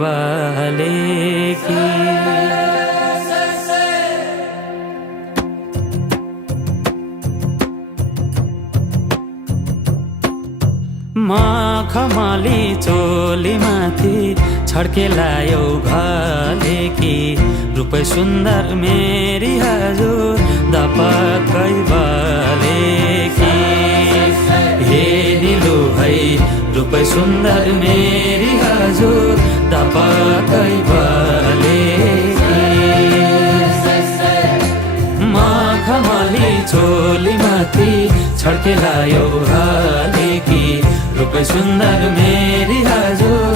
बालेकी। मखमली चोली माथि छड्केलायो घलेकी। रूपै सुन्दर मेरी हजुर दपक्कै बालेकी। हे दिलु है रूपै सुन्दर मेरी हजुर दपक्कै बालेकी। मखमली चोली माथि छड्केलायो घलेकी। रूपै सुन्दर मेरी हजुर